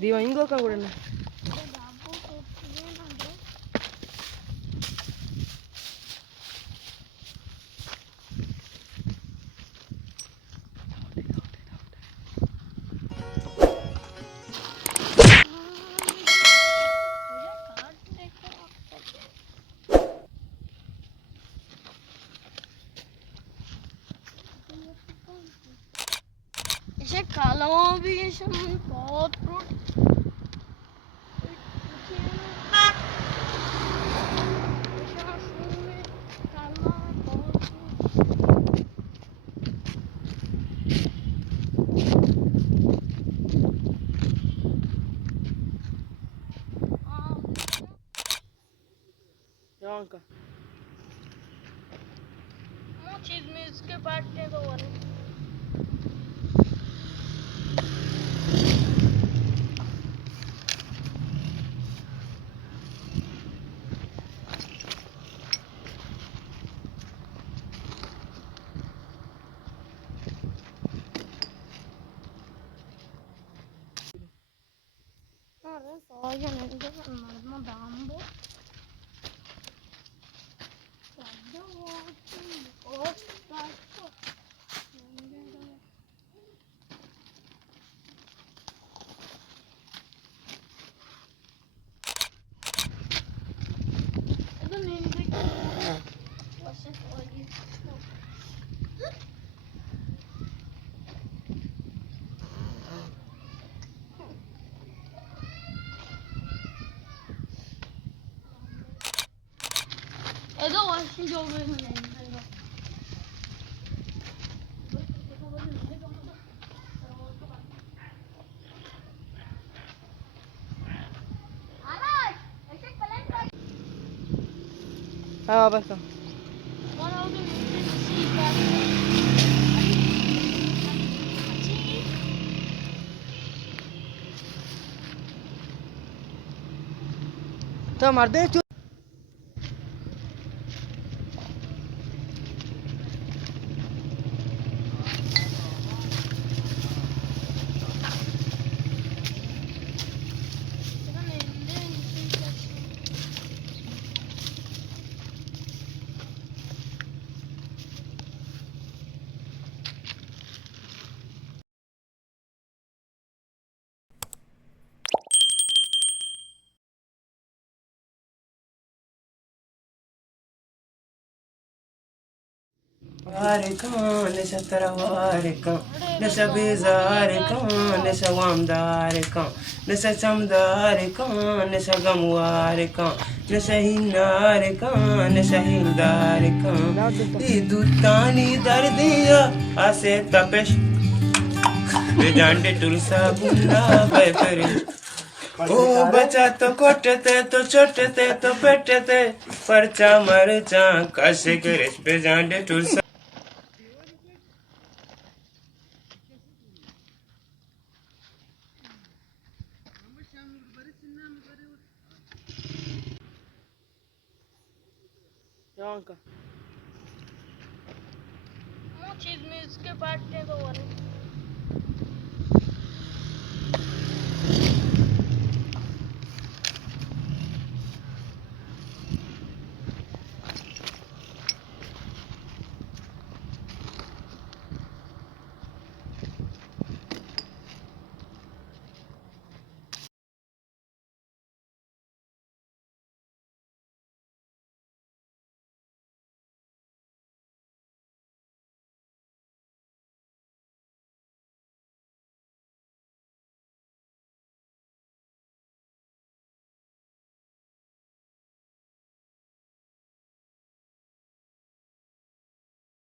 దీవా ఇంకొక కూడా ऐसे काला भी ऐसे बहुत फ्रूट Jonka. चीज में इसके बांटने को वाले soalnya nanti kan mau bambu ada itu nih proses lagi itu masih jauh banget Apa tuh? Tuh मार दे Varikon, nessa taravarikon, nessa bizarikon, nessa wamdarikon, nessa chamdarikon, nessa gamuarikon, nessa hinarikon, nessa hildarikon, e do tani dardia, aceta peixe, bejande tulsa bunda vai pere. ओ बचा तो कोटते तो छोटते तो पेटते परचा मरचा कसे करे पे जांडे टुलसा Jonka. चीज में इसके बांटने को वाले